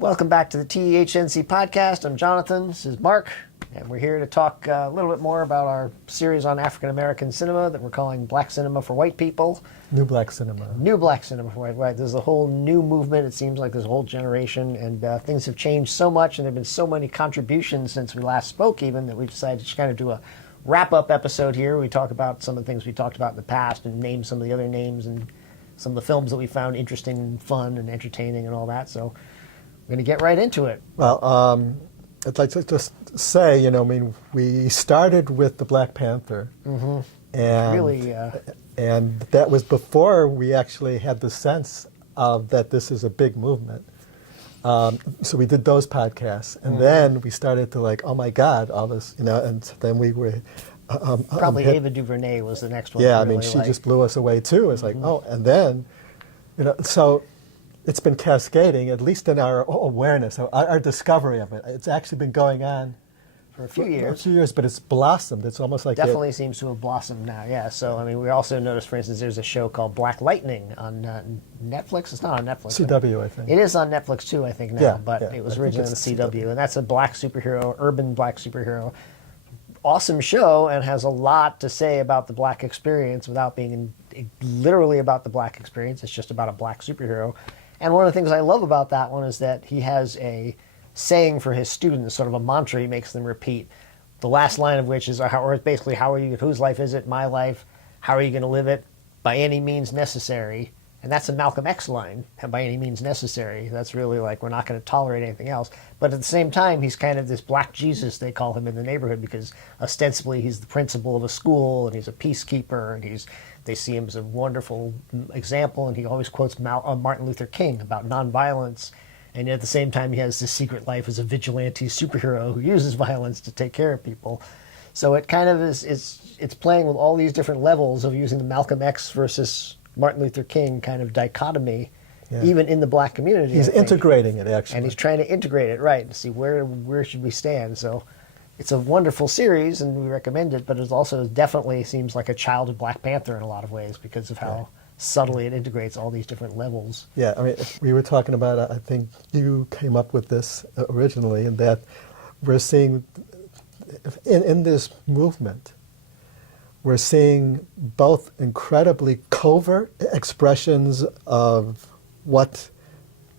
Welcome back to the TEHNC podcast. I'm Jonathan. This is Mark. And we're here to talk a little bit more about our series on African-American cinema that we're calling Black Cinema for White People. New Black Cinema. New Black Cinema for White. There's a whole new movement. It seems like there's a whole generation, and things have changed so much, and there have been so many contributions since we last spoke even, that we decided to kind of do a wrap-up episode here. We talk about some of the things we talked about in the past and name some of the other names and some of the films that we found interesting and fun and entertaining and all that. So we're going to get right into it. Well, I'd like to just say, we started with the Black Panther. Mm-hmm. And really, and that was before we actually had the sense of that this is a big movement. So we did those podcasts, and then we started to oh my God, all this, and then we were... Probably Ava DuVernay was the next one. Yeah, really she just blew us away too. It's and then, so it's been cascading, at least in our awareness, our discovery of it. It's actually been going on for a few years. But it's blossomed. It's almost like definitely seems to have blossomed now. Yeah. So we also noticed, for instance, there's a show called Black Lightning on Netflix. It's not on Netflix. CW, I think. It is on Netflix too, I think now. But it was originally on the CW, and that's a black superhero, urban black superhero. Awesome show, and has a lot to say about the black experience without being literally about the black experience. It's just about a black superhero. And one of the things I love about that one is that he has a saying for his students, sort of a mantra he makes them repeat. The last line of which is, basically, how are you? Whose life is it? My life. How are you going to live it? By any means necessary. And that's a Malcolm X line, by any means necessary. That's really we're not going to tolerate anything else. But at the same time, he's kind of this black Jesus, they call him in the neighborhood, because ostensibly he's the principal of a school, and he's a peacekeeper, and they see him as a wonderful example, and he always quotes Martin Luther King about nonviolence. And yet at the same time, he has this secret life as a vigilante superhero who uses violence to take care of people. So it kind of it's playing with all these different levels of using the Malcolm X versus Martin Luther King kind of dichotomy, even in the black community. He's integrating it, actually. And he's trying to integrate it, right, to see where should we stand. So it's a wonderful series, and we recommend it, but it also definitely seems like a child of Black Panther in a lot of ways because of how subtly it integrates all these different levels. Yeah, we were talking about, I think you came up with this originally, and that we're seeing in this movement, we're seeing both incredibly covert expressions of what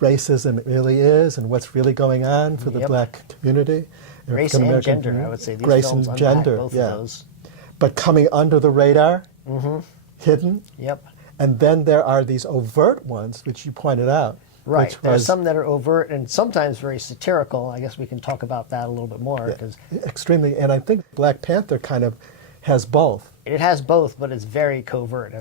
racism really is and what's really going on for the black community. Race and gender, I would say. These race films and gender, both of those. But coming under the radar, hidden. Yep. And then there are these overt ones, which you pointed out. Right. There are some that are overt and sometimes very satirical. I guess we can talk about that a little bit more. Extremely. And I think Black Panther kind of has both. It has both, but it's very covert,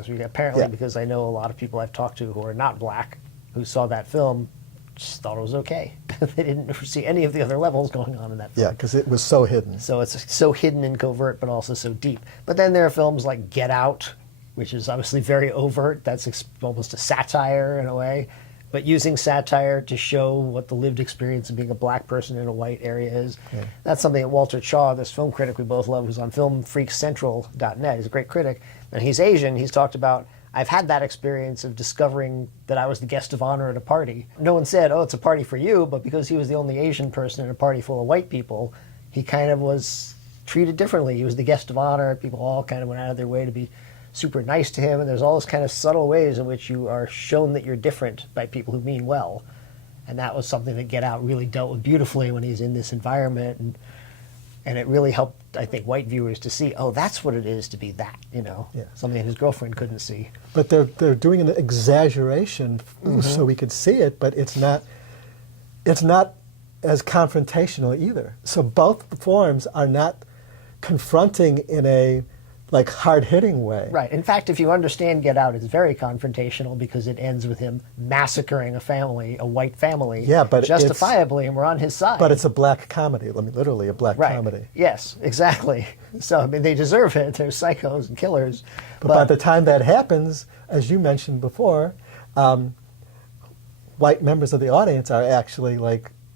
because I know a lot of people I've talked to who are not black, who saw that film, just thought it was okay. They didn't see any of the other levels going on in that film. Yeah, because it was so hidden. So it's so hidden and covert, but also so deep. But then there are films like Get Out, which is obviously very overt. That's almost a satire in a way, but using satire to show what the lived experience of being a black person in a white area is. Yeah. That's something that Walter Chaw, this film critic we both love, who's on filmfreakcentral.net, he's a great critic, and he's Asian. He's talked about, I've had that experience of discovering that I was the guest of honor at a party. No one said, oh, it's a party for you, but because he was the only Asian person in a party full of white people, he kind of was treated differently. He was the guest of honor. People all kind of went out of their way to be super nice to him, and there's all those kind of subtle ways in which you are shown that you're different by people who mean well. And that was something that Get Out really dealt with beautifully when he's in this environment, and it really helped, I think, white viewers to see, oh, that's what it is to be that, something that his girlfriend couldn't see. But they're doing an exaggeration so we could see it, but it's not as confrontational either. So both forms are not confronting in a hard-hitting way. Right. In fact, if you understand Get Out, it's very confrontational because it ends with him massacring a family, a white family, but justifiably, and we're on his side. But it's a black comedy, literally a black comedy. Yes, exactly. So, they deserve it. They're psychos and killers. But by the time that happens, as you mentioned before, white members of the audience are actually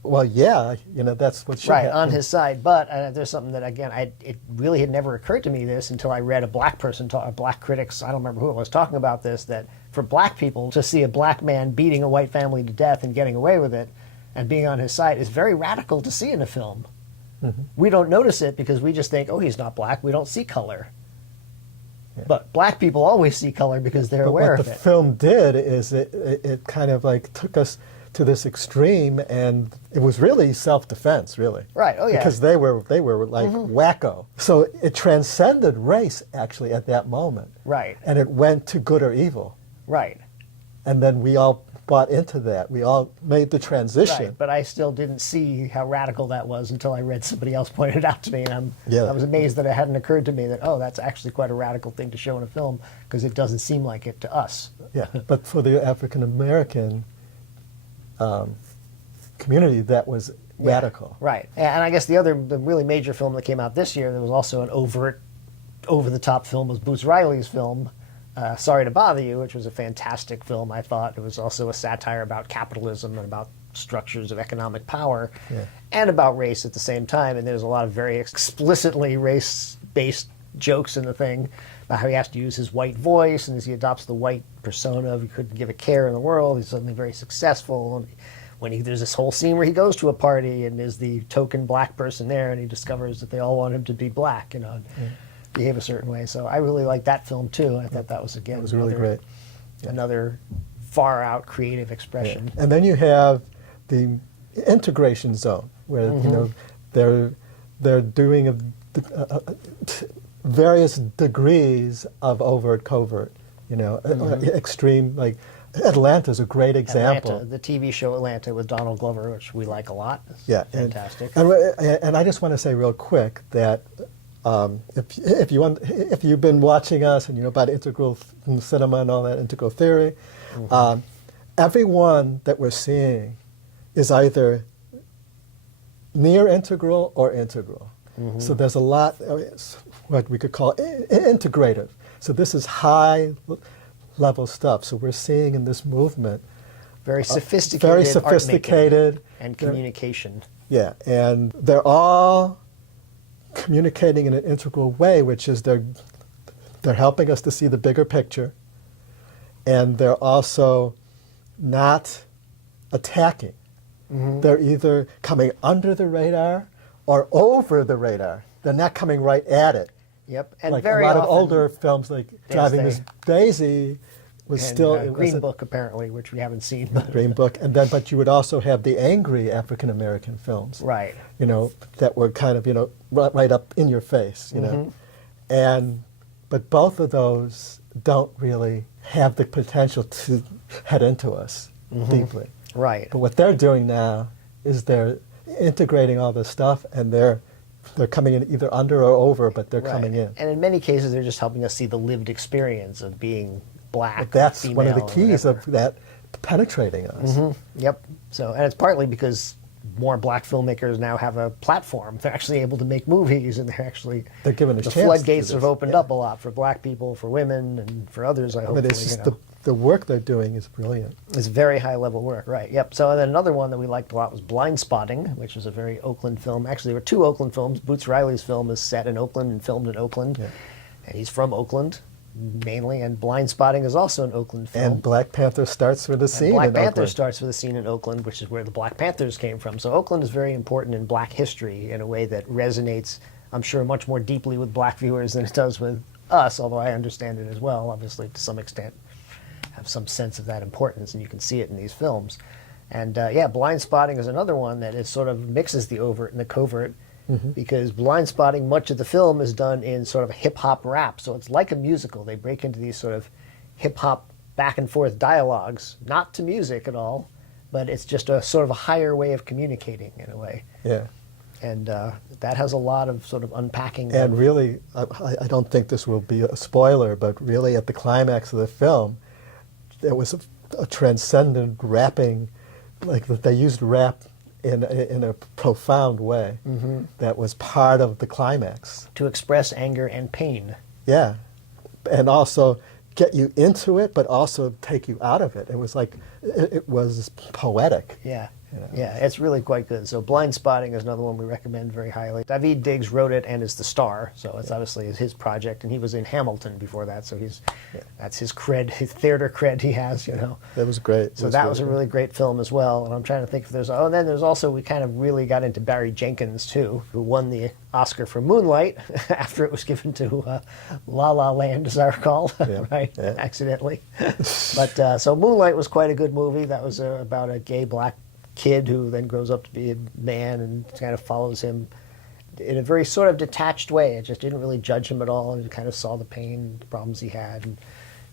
well, yeah, that's what should happen. On his side. But there's something that, again, it really had never occurred to me this until I read a black person, black critics, I don't remember who it was, talking about this, that for black people to see a black man beating a white family to death and getting away with it and being on his side is very radical to see in a film. We don't notice it because we just think, oh, he's not black. We don't see color. Yeah. But black people always see color because they're aware of what the it. film did is it kind of like took us to this extreme, and it was really self-defense, really. Right. Oh, yeah. Because they were like wacko. So it transcended race actually at that moment. Right. And it went to good or evil. Right. And then we all bought into that. We all made the transition. Right, but I still didn't see how radical that was until I read somebody else point it out to me, and I was amazed that it hadn't occurred to me that, oh, that's actually quite a radical thing to show in a film, because it doesn't seem like it to us. Yeah, but for the African American community, that was radical. Right, and I guess the really major film that came out this year that was also an over-the-top film was Boots Riley's film, Sorry to Bother You, which was a fantastic film, I thought. It was also a satire about capitalism and about structures of economic power, and about race at the same time. And there's a lot of very explicitly race-based jokes in the thing about how he has to use his white voice, and as he adopts the white persona of he couldn't give a care in the world, he's suddenly very successful. And when there's this whole scene where he goes to a party and is the token black person there, and he discovers that they all want him to be black, and behave a certain way. So I really liked that film too. I thought that was, again, It was really great. Another far out creative expression. And then you have the integration zone where they're doing various degrees of overt covert. Extreme, like Atlanta's a great example. Atlanta, the TV show Atlanta with Donald Glover, which we like a lot. Yeah, fantastic. And I just want to say real quick that if you've been watching us and you know about integral cinema and all that, integral theory, everyone that we're seeing is either near integral or integral. So there's a lot, what we could call integrative. So this is high level stuff. So we're seeing in this movement very sophisticated, art-making and communication. Yeah, and they're all communicating in an integral way, which is they're helping us to see the bigger picture, and they're also not attacking. They're either coming under the radar or over the radar. They're not coming right at it. Yep, and like very a lot often, of older films, like Driving Miss Daisy, was and, still Green Book, apparently, which we haven't seen. Green Book, and then but you would also have the angry African American films, right? That were kind of right up in your face, but both of those don't really have the potential to head into us deeply, right? But what they're doing now is they're integrating all this stuff, and they're coming in either under or over, but they're coming in. And in many cases, they're just helping us see the lived experience of being black. But that's or one of the keys of that penetrating us. Yep. So, and it's partly because more black filmmakers now have a platform. They're actually able to make movies, and they're given a the chance. floodgates have opened up a lot for black people, for women, and for others. I hope. But it's just the work they're doing is brilliant. It's very high level work, right? Yep. So then another one that we liked a lot was Blindspotting, which was a very Oakland film. Actually, there were two Oakland films. Boots Riley's film is set in Oakland and filmed in Oakland, and he's from Oakland mainly. And Blindspotting is also an Oakland film. And Black Panther starts with a scene in Oakland. Black Panther starts with a scene in Oakland, which is where the Black Panthers came from. So Oakland is very important in black history in a way that resonates, I'm sure, much more deeply with black viewers than it does with us, although I understand it as well, obviously, to some extent. Have some sense of that importance, and you can see it in these films. And Blindspotting is another one that is sort of mixes the overt and the covert, because Blindspotting, much of the film is done in sort of a hip-hop rap, so it's like a musical. They break into these sort of hip-hop back-and-forth dialogues, not to music at all, but it's just a sort of a higher way of communicating in a way. Yeah. And that has a lot of sort of unpacking. And really, I don't think this will be a spoiler, but really at the climax of the film, there was a transcendent rapping, like they used rap in a profound way that was part of the climax. To express anger and pain. Yeah, and also get you into it, but also take you out of it. It was like, it was poetic. Yeah. You know? Yeah, it's really quite good. So Blindspotting is another one we recommend very highly. David Diggs wrote it and is the star, so it's obviously his project, and he was in Hamilton before that, so that's his cred, his theater cred he has, you know. That was great. So that was a really great film as well, and I'm trying to think if there's, and then there's also, we kind of really got into Barry Jenkins too, who won the Oscar for Moonlight after it was given to La La Land, as I recall, right, accidentally. But so Moonlight was quite a good movie. That was about a gay black kid who then grows up to be a man and kind of follows him in a very sort of detached way. It just didn't really judge him at all, and kind of saw the pain, the problems he had. And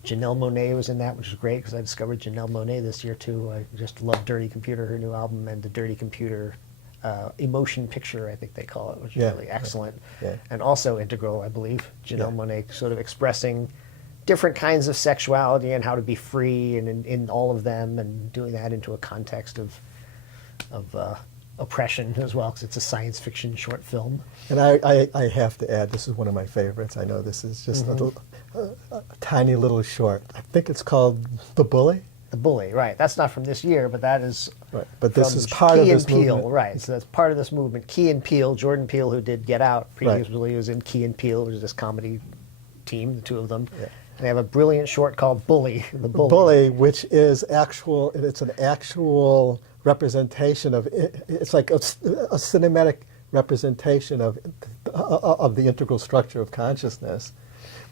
Janelle Monáe was in that, which was great because I discovered Janelle Monáe this year too. I just love Dirty Computer, her new album, and the Dirty Computer Emotion Picture, I think they call it, which is really excellent. And also integral, I believe. Janelle Monáe sort of expressing different kinds of sexuality and how to be free and in all of them, and doing that into a context of oppression as well, because it's a science fiction short film. And I have to add, this is one of my favorites. I know this is just a tiny little short. I think it's called The Bully. The Bully, right. That's not from this year, but that is But this is part of this Key and Peele, movement. right. So that's part of this movement. Key and Peele, Jordan Peele, who did Get Out, previously was in Key and Peele, which is this comedy team, the two of them. And they have a brilliant short called Bully. The Bully, which is actual, it's an actual representation of, it's like a cinematic representation of the integral structure of consciousness,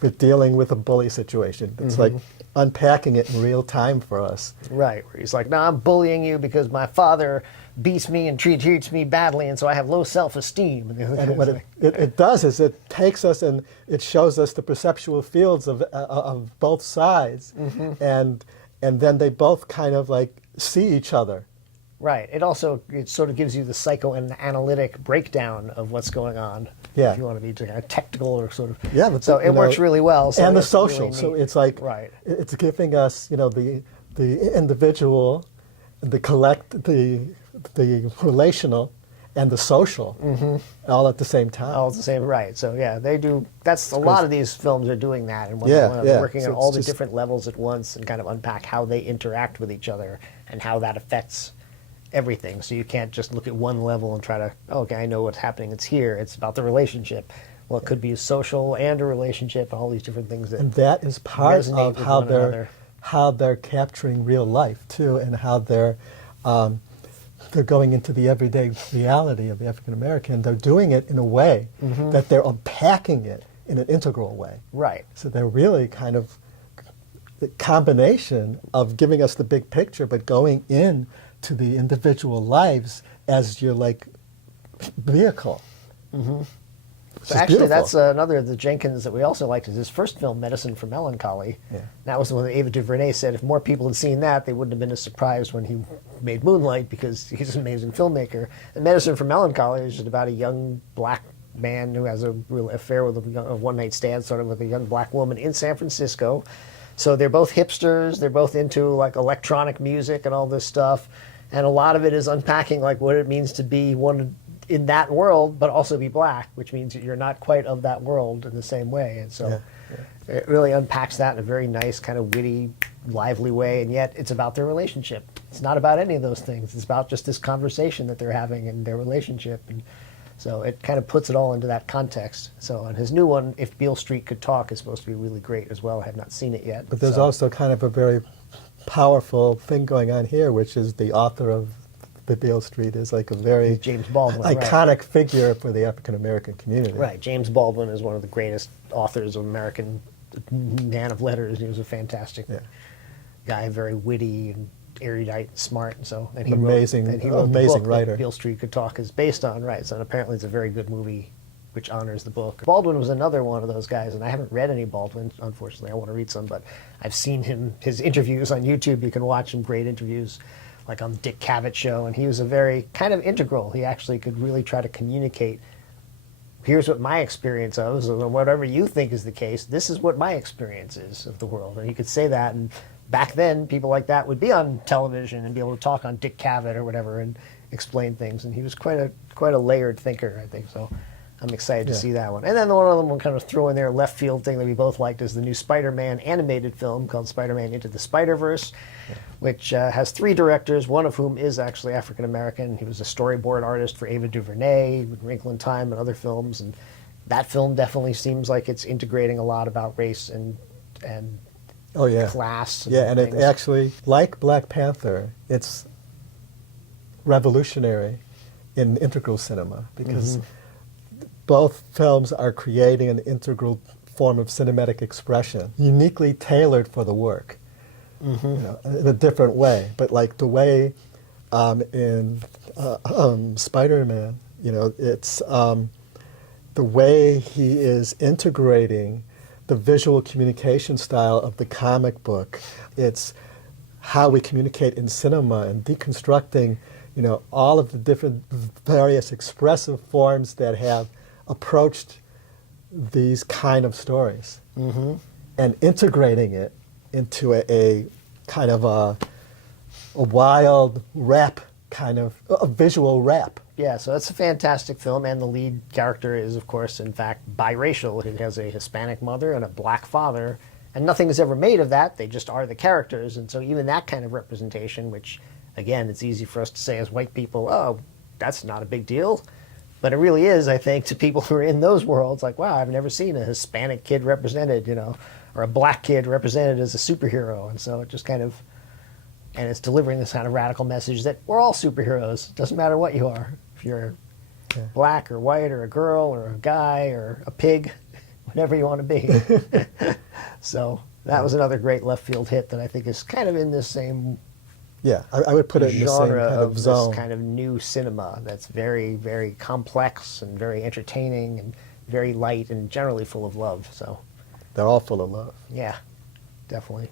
but dealing with a bully situation. It's like unpacking it in real time for us. Right, where he's like, no, I'm bullying you because my father beats me and treats me badly, and so I have low self-esteem. And what it does is it takes us and it shows us the perceptual fields of both sides, and then they both kind of like see each other. Right. It sort of gives you the psychoanalytic breakdown of what's going on. Yeah. If you want to be kind of technical or sort of. Yeah. But so it works really well. So and the it's social. Really so neat. it's like it's giving us, the individual, the relational, and the social, all at the same time. All at the same, right. So yeah, they do. That's a lot of these films are doing that, and working So on all the just different levels at once, and kind of unpack how they interact with each other and how that affects everything. So you can't just look at one level and try to, okay, I know what's happening. It's here. It's about the relationship. Well, it could be a social and a relationship, and all these different things that. And that is part resonate of with how they're capturing real life too, and how they're going into the everyday reality of the African American. They're doing it in a way that they're unpacking it in an integral way. Right. So they're really kind of the combination of giving us the big picture, but going in to the individual lives as your like vehicle. So actually, that's another of the Jenkins that we also liked, is his first film, Medicine for Melancholy. That was the one that Ava DuVernay said if more people had seen that, they wouldn't have been as surprised when he made Moonlight, because he's an amazing filmmaker. And Medicine for Melancholy is just about a young black man who has a real affair with a one-night stand sort of with a young black woman in San Francisco. So they're both hipsters, they're both into like electronic music and all this stuff. And a lot of it is unpacking like what it means to be one in that world, but also be black, which means that you're not quite of that world in the same way. And so it really unpacks that in a very nice, kind of witty, lively way. And yet it's about their relationship. It's not about any of those things. It's about just this conversation that they're having in their relationship. And so it kind of puts it all into that context. So on his new one, If Beale Street Could Talk, is supposed to be really great as well. I have not seen it yet. But there's also kind of a very powerful thing going on here, which is the author of the Beale Street is like a very James Baldwin, iconic figure for the African American community. Right. James Baldwin is one of the greatest authors of American, man of letters. He was a fantastic guy, very witty and erudite and smart. And so, and he amazing wrote the book writer. That Beale Street Could Talk is based on, right? So, and apparently it's a very good movie which honors the book. Baldwin was another one of those guys, and I haven't read any Baldwin, unfortunately. I want to read some, but I've seen his interviews on YouTube. You can watch some great interviews, like on Dick Cavett show, and he was a very kind of integral. He actually could really try to communicate, here's what my experience is, and whatever you think is the case, this is what my experience is of the world. And he could say that, and back then, people like that would be on television and be able to talk on Dick Cavett or whatever and explain things. And he was quite a layered thinker, I think. So I'm excited to see that one. And then the one of them we'll kind of throw in there, left field thing that we both liked is the new Spider-Man animated film called Spider-Man Into the Spiderverse, which has 3 directors, one of whom is actually African American. He was a storyboard artist for Ava DuVernay, Wrinkle in Time, and other films. And that film definitely seems like it's integrating a lot about race and class. And it actually, like Black Panther, it's revolutionary in integral cinema because both films are creating an integral form of cinematic expression, uniquely tailored for the work, you know, in a different way. But like the way in Spider-Man, you know, it's the way he is integrating the visual communication style of the comic book. It's how we communicate in cinema and deconstructing, you know, all of the different various expressive forms that have approached these kind of stories and integrating it into a kind of a wild rap, kind of a visual rap. Yeah, so it's a fantastic film, and the lead character is, of course, in fact, biracial. He has a Hispanic mother and a black father, and nothing is ever made of that. They just are the characters, and so even that kind of representation, which, again, it's easy for us to say as white people, oh, that's not a big deal. But it really is, I think, to people who are in those worlds, like, wow, I've never seen a Hispanic kid represented, you know, or a black kid represented as a superhero. And so it just kind of, and it's delivering this kind of radical message that we're all superheroes. It doesn't matter what you are. If you're black or white or a girl or a guy or a pig, whatever you want to be. So that was another great left field hit that I think is kind of in this same I would put it in the same genre kind of zone. this kind of new cinema that's very, very complex and very entertaining and very light and generally full of love. So they're all full of love. yeah, definitely.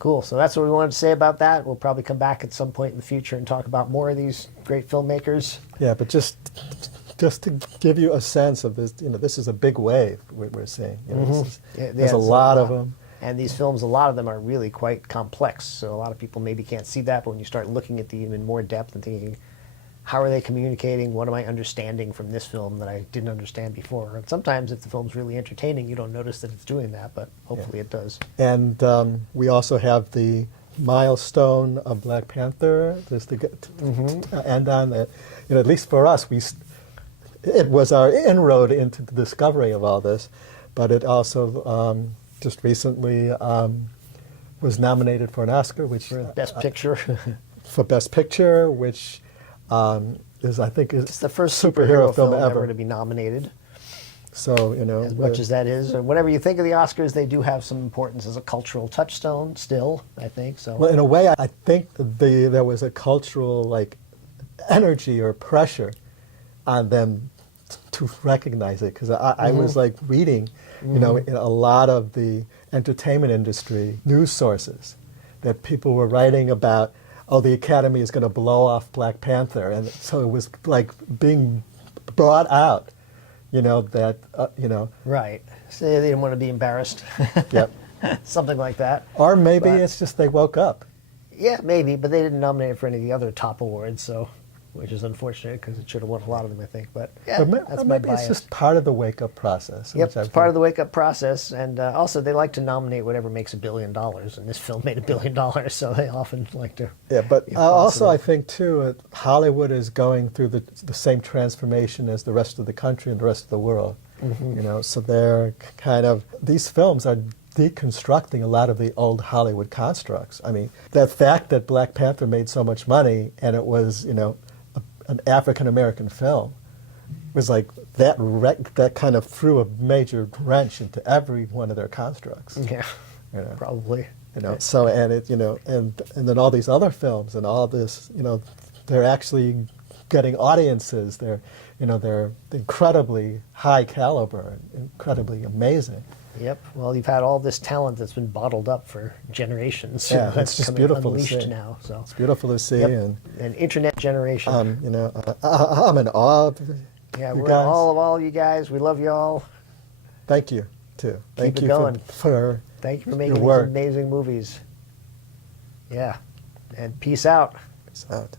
Cool. So that's what we wanted to say about that. We'll probably come back at some point in the future and talk about more of these great filmmakers. Yeah, but just to give you a sense of this, you know, this is a big wave we're seeing. You know, there's a lot of them. And these films, a lot of them are really quite complex. So a lot of people maybe can't see that, but when you start looking at them in more depth and thinking, how are they communicating? What am I understanding from this film that I didn't understand before? And sometimes if the film's really entertaining, you don't notice that it's doing that, but hopefully it does. And we also have the milestone of Black Panther, just to get to end on that. You know, at least for us, it was our inroad into the discovery of all this, but it also just recently was nominated for an Oscar, which For Best Picture. for Best Picture, which is, I think, It's the first superhero film ever to be nominated. So, you know, As much as that is, or whatever you think of the Oscars, they do have some importance as a cultural touchstone still, I think. So, well, in a way, I think there was a cultural like energy or pressure on them to recognize it, because I was like reading, you know, in a lot of the entertainment industry news sources that people were writing about, oh, the Academy is going to blow off Black Panther, and so it was like being brought out, you know, that you know, right. So they didn't want to be embarrassed. Yep. Something like that. Or maybe But- it's just they woke up. Yeah, maybe, but they didn't nominate it for any of the other top awards, so which is unfortunate because it should have won a lot of them, I think. But yeah, that's my maybe bias. it's just part of the wake-up process. Yep, it's part of the wake-up process, and also they like to nominate whatever makes $1 billion, and this film made $1 billion, so they often like to. Yeah, but if also possible. I think too, Hollywood is going through the same transformation as the rest of the country and the rest of the world. You know, so they're kind of, these films are deconstructing a lot of the old Hollywood constructs. I mean, the fact that Black Panther made so much money and it was, you know, an African American film was like that kind of threw a major wrench into every one of their constructs. Yeah, You know? probably. You know, so and it, you know, and then all these other films and all this, you know, they're actually getting audiences. They're, you know, they're incredibly high caliber, incredibly amazing. Yep. Well, you've had all this talent that's been bottled up for generations. Yeah, that's it's just coming beautiful to unleashed see. now. So It's beautiful to see, Yep. and an internet generation. you know, I'm in awe of yeah, you we're guys. all you guys. We love you all. Thank you too. Thank it you going. for Thank you for your making these work. amazing movies. Yeah, and peace out. Peace out.